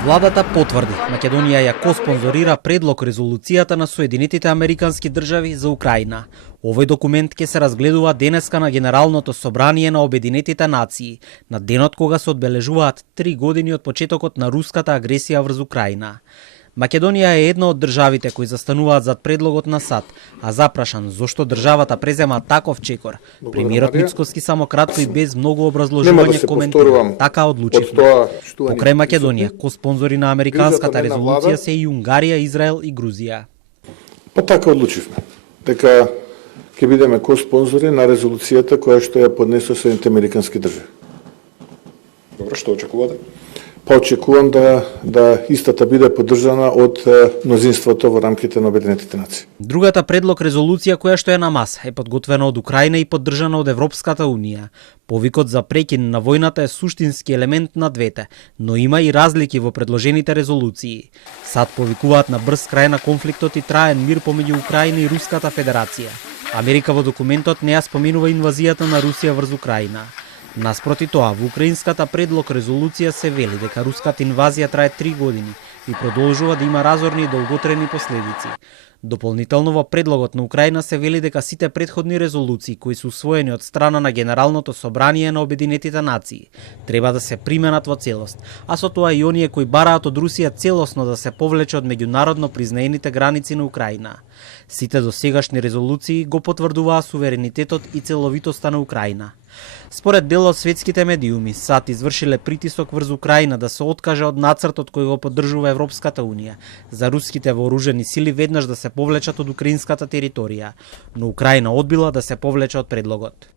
Владата потврди, Македонија ја коспонзорира предлог резолуцијата на Соединетите Американски држави за Украина. Овој документ ќе се разгледува денеска на Генералното собрание на Обединетите нации, на денот кога се одбележуваат 3 години од почетокот на руската агресија врз Украина. Македонија е една од државите кои застануваат зад предлогот на САД, а запрашан зошто државата презема таков чекор, премиерот Мицкоски само кратко и без многу образложување коментира: така одлучив. Покрај Македонија, коспонзори на американската резолуција се и Унгарија, Израел и Грузија. Па така одлучивме, дека ќе бидеме коспонзори на резолуцијата која што ја поднесува Соединетите Американски држави. Добро, што очекувате? Па очекувам да истата биде поддржана од мнозинството во рамките на Обединетите нации. Другата предлог резолуција која што е на маса е подготвена од Украина и поддржана од Европската унија. Повикот за прекин на војната е суштински елемент на двете, но има и разлики во предложените резолуции. САД повикуваат на брз крај на конфликтот и траен мир помеѓу Украина и Руската Федерација. Америка во документот не ја споменува инвазијата на Русија врз Украина. Наспроти тоа, во украинската предлог резолуција се вели дека руската инвазија трае 3 години и продолжува да има разорни и долготрени последици. Дополнително во предлогот на Украина се вели дека сите претходни резолуции кои се усвоени од страна на Генералното собрание на Обединетите нации треба да се применат во целост, а со тоа и оние кои бараат од Русија целосно да се повлече од меѓународно признаените граници на Украина. Сите досегашни резолуции го потврдуваа суверенитетот и целовитоста на Украина. Според дел од светските медиуми, САД извршиле притисок врз Украина да се откаже од нацртот кој го поддржува Европската унија за руските вооружени сили веднаш да се повлечат од украинската територија, но Украина одбила да се повлече од предлогот.